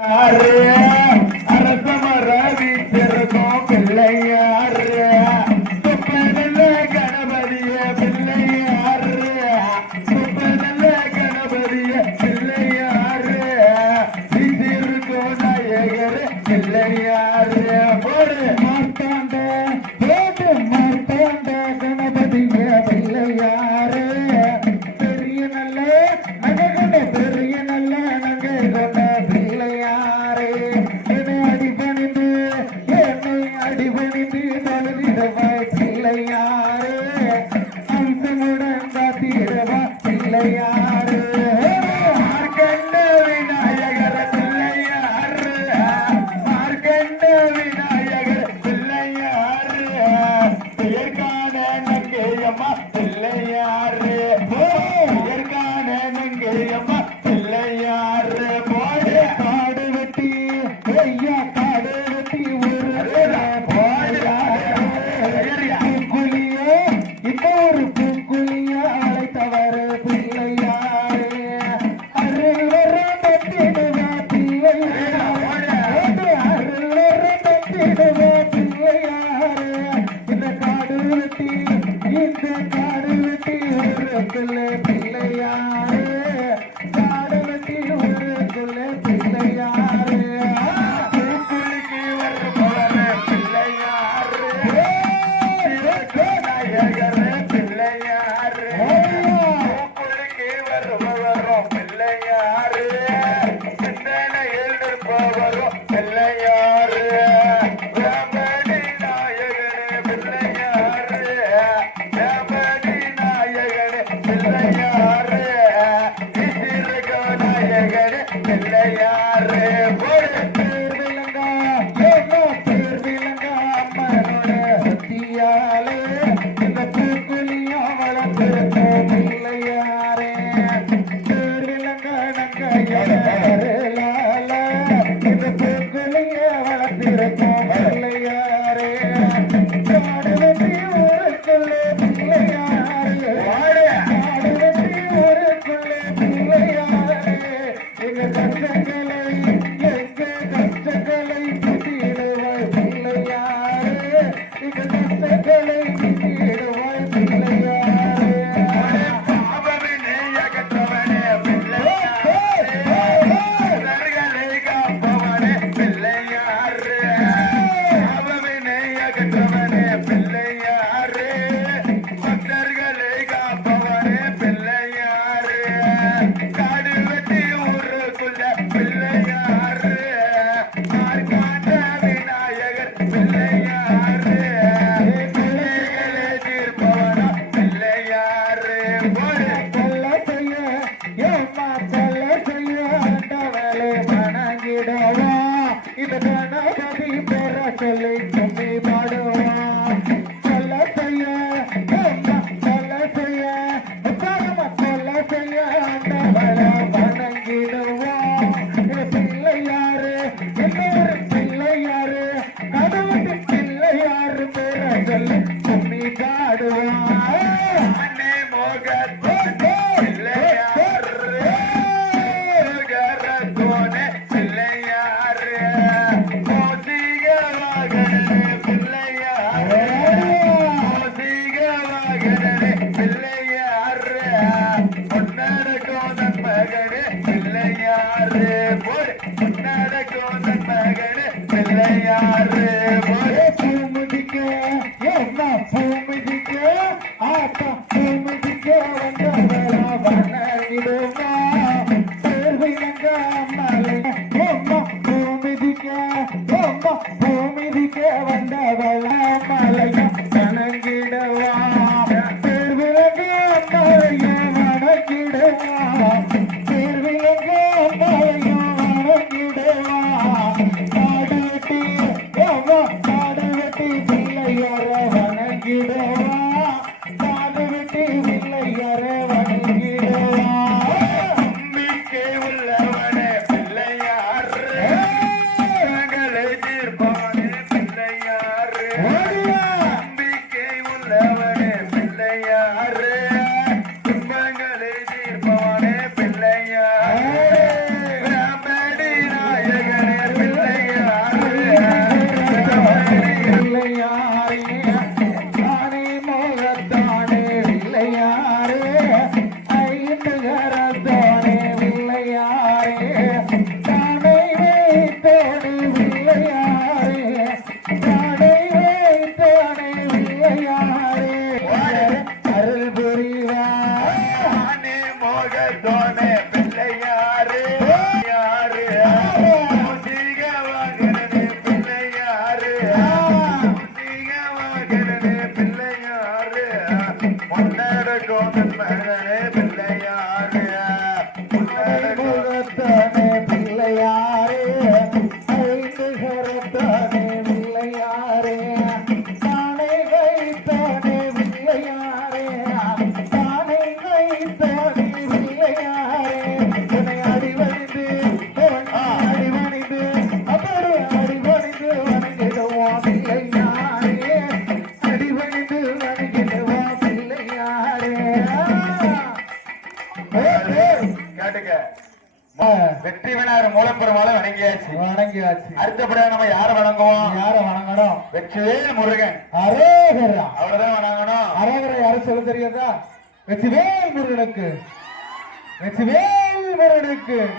Aê! பிள்ளையாரு அம்சமுடந்த தீரவா பிள்ளையாரு மார்க்கண்ட விநாயகர் பிள்ளையாரு மார்க்கண்ட விநாயகர் பிள்ளையாரு பெயர்கான நங்கையம்மா பிள்ளையாரு பெயர்கான நங்கையம்மா பிள்ளையாரு பாடு பாடு வெட்டி ஐயா கல்யாண விடவா? இந்த கணபதி பெற சொல்லி கும்மி பாடுவா. சொல்ல செய்ய சொல்ல செய்ய? சொல்ல செய்ய வணங்கிடுவா. பிள்ளையாரு இன்னொரு பிள்ளையாரு கணவன் பிள்ளையாரு பெற சொல்லி கும்மி பாடுவா. மோக பூமிதிக்கே வந்தவள மலையா யாரே தானே மோகத்தானே வில்லையாரே. ஐந்து கரத்தானே வில்லையாரே. தானே வைத்தோடு வில்லையா yeah. வணங்கியாச்சு. வணங்கியாச்சு. அடுத்தபடியாக நம்ம யாரை வணங்குவோம்? யார வணங்கணும்? வெற்றிவேல் முருகன். அரேகரா அவர்தான் வணங்கணும். அரேகரை யாரும் சொல்ல தெரியாதா? வெற்றிவேல் முருகனுக்கு. வெற்றிவேல் முருகனுக்கு.